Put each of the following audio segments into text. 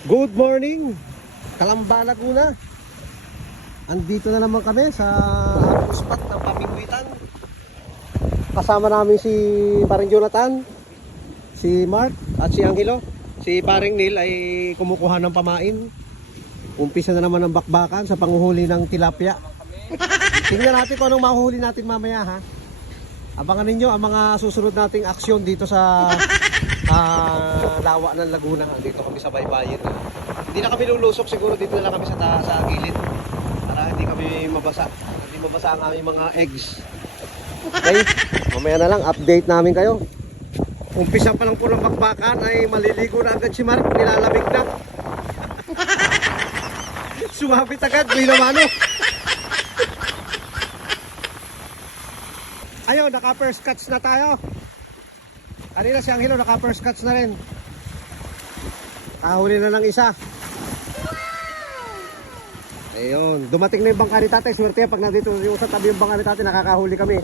Good morning, Kalamba, Laguna. Andito na naman kami sa spot ng pamingwitan. Kasama namin si Paring Jonathan, si Mark at si Angelo. Si Paring Neil ay kumukuha ng pamain. Umpisa na naman ng bakbakan sa panguhuli ng tilapia. Tingnan natin kung anong mahuhuli natin mamaya ha. Abangan ninyo ang mga susunod nating aksyon dito sa ah, lawa ng Laguna. Dito kami sa baybayin. Hindi na kami lulusok siguro dito na lang kami sa, ta- sa gilid. Para hindi kami mabasa. Hindi mabasa ang aming mga eggs. Okay? Mamaya na lang update namin kayo. Umpisa pa lang po ng bakbakan ay maliligo na agad si Mark. Nilalamig na. Sumabit agad. May namano. Ayun, naka first cuts na tayo. Kanina si Angelo naka first cuts na rin. Kahuli na ng isa. Ayun, dumating na yung bangka ni tatay. Swerte pag nandito yung sa tabi yung bangka ni tatay, nakakahuli kami.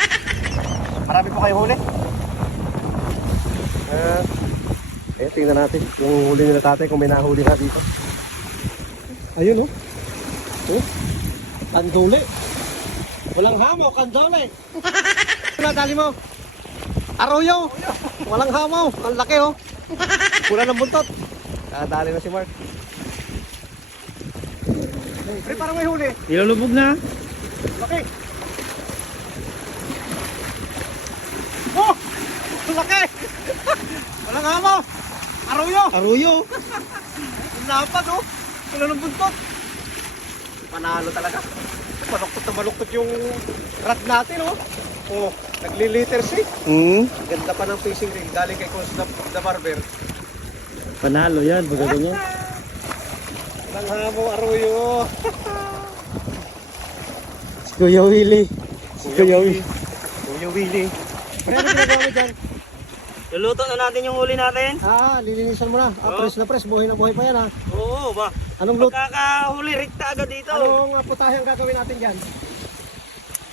Marami po kayo huli. Uh, eh, tingnan natin yung huli nila tatay kung may nahuli na dito. Ayun oh. Oh, kanduli. Walang hamo, kandole. Wala dali mo. Arroyo. Walang hamo. Ang laki oh. Wala ng buntot. Ah, dali na si Mark. Pre, parang may huli. Ilulubog na. Laki. Oh! Laki. Walang hamo. Arroyo. Arroyo. Lapad oh. Wala ng buntot. Panalo talaga. Baluktot na baluktot yung rod natin oh. Oh, nagli-liter si. Hmm. Ganda pa ng fishing ring. Galing kay Coach the, the Barber. Panalo yan. Baga ganyan. Walang hamo, arroyo. Si Kuya Willie. Si Kuya Willie. Kuya Willie. Pre, ano ginagawa mo dyan? Luluto na natin yung huli natin. Ah, lilinisan mo na. Ah, press na press. Buhay na buhay pa yan ha. Oo ba? Anong lut? Pagkakahuli, rikta agad dito. Anong uh, putahe ang gagawin natin dyan?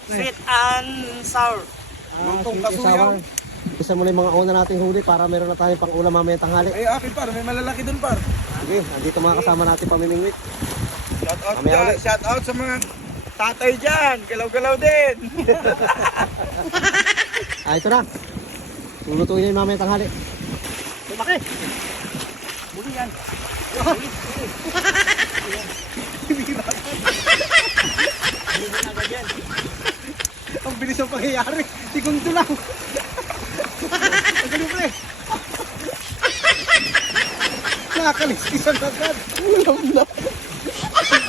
Sweet and sour. Ah, sweet and kasuyaw. Isa mo na yung mga una nating huli para meron na tayong pang ulam mamaya tanghali. Ay, akin par, may malalaki dun par. Sige, andito mga kasama natin pamimingwit. Shout out, Mamaya dyan, ulit. shout out sa mga tatay dyan. Galaw-galaw din. Ah, ito na. Lulutuin na yung mamaya tanghali. Lumaki! Muli yan. Ang bilis ang pangyayari. Segundo lang. Ang galing pre. Nakakaliskisan agad. Ulam na.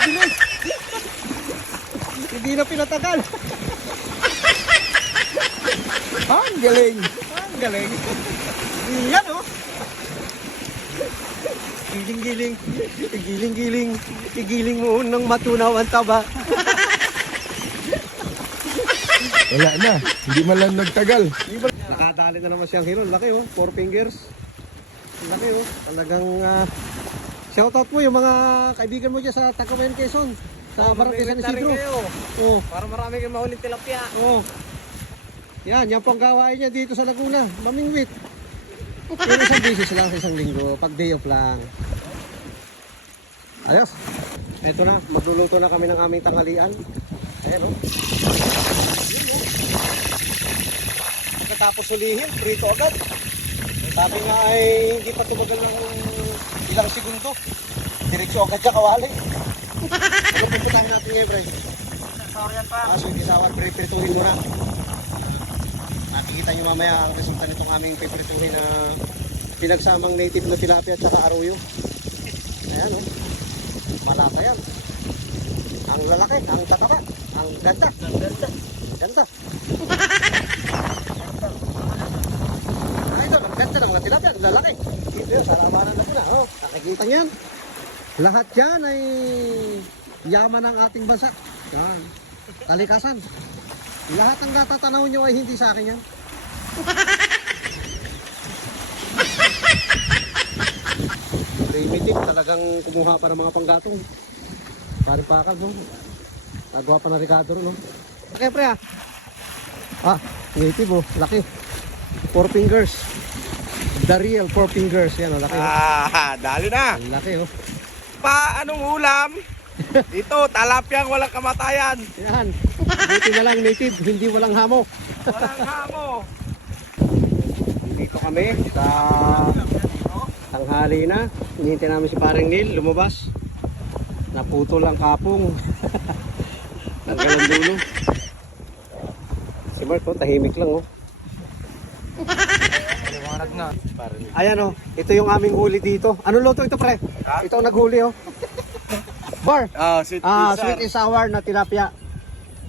Bilis. Hindi na pinatagal. Ang galing. Ang galing. Yan oh. Giling-giling. Giling-giling. Giling mo unang matunaw ang taba. Wala na. Hindi man lang nagtagal. Nakadali na naman siyang hero. Laki oh. Four fingers. Laki oh. Talagang uh, shoutout mo yung mga kaibigan mo dyan sa Tacloban, Quezon. Sa Barangay San Isidro. Oh, Para marami kayong mahuling tilapia. oh. Yan, yan po ang gawain niya dito sa Laguna. Mamingwit. Pero isang beses lang sa isang linggo. Pag day off lang. Ayos. Ito na, magluluto na kami ng aming tanghalian. Ayan oh. Pagkatapos hulihin, prito agad. Sabi nga ay hindi pa tumagal ng ilang segundo. Diretso agad siya kawali. Ano puputahin natin ngayon, Bray? Sour yan pa. Kaso hindi sawat, prituhin mo na. Makikita nyo mamaya ang resulta nitong aming piprituhin na pinagsamang native na tilapia at saka aruyo. Ayan o. Oh. Malasa yan. Ang lalaki, ang tataba, ang ganda. Ang ganda. Ganda. Ganda ng mga tilapia, ang lalaki. Ito yun, sa labanan na muna. Oh, nakikita niyan. Lahat yan ay yaman ng ating bansa. Yan. Talikasan. Lahat ng natatanaw nyo ay hindi sa akin yan. Primitive, talagang kumuha pa ng mga panggatong. Pari pakal, no? Nagawa pa ng Ricardo, no? Okay, pre, ah. Ah, native, oh. Laki. Four fingers. The real four fingers. Yan, ang laki. oh. Ah, dali na. Ang laki oh. Pa, anong ulam? Dito, talapyang walang kamatayan. Yan. Buti na lang native, hindi walang hamo. Walang hamo. Dito kami sa tanghali na. Hinihintay namin si paring Neil lumabas. Naputol ang kapong. Tanggal ang dulo. Si Mark, oh, tahimik lang oh. Liwanag na. Ayan oh, ito yung aming huli dito. Ano luto ito pre? Ito ang naghuli oh. Bar. Ah, sweet Ah, and sweet and sour na tilapia.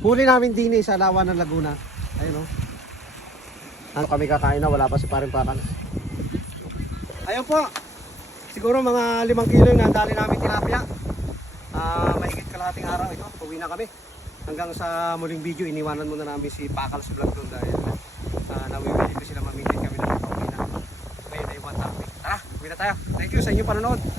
Huli namin din eh, sa lawa ng Laguna. Ayun oh. Ano kami kakain na, wala pa si paring pakan. Ayun po. Siguro mga limang kilo yung nadali namin tilapia. Ah, mahigit kalahating araw ito. Uwi na kami. Hanggang sa muling video, iniwanan muna namin si Pakal sa vlog doon dahil uh, nawiwili ko sila mamingit kami na pauwi na. Ngayon ay one topic. Tara, uwi na tayo. Thank you sa inyong panonood.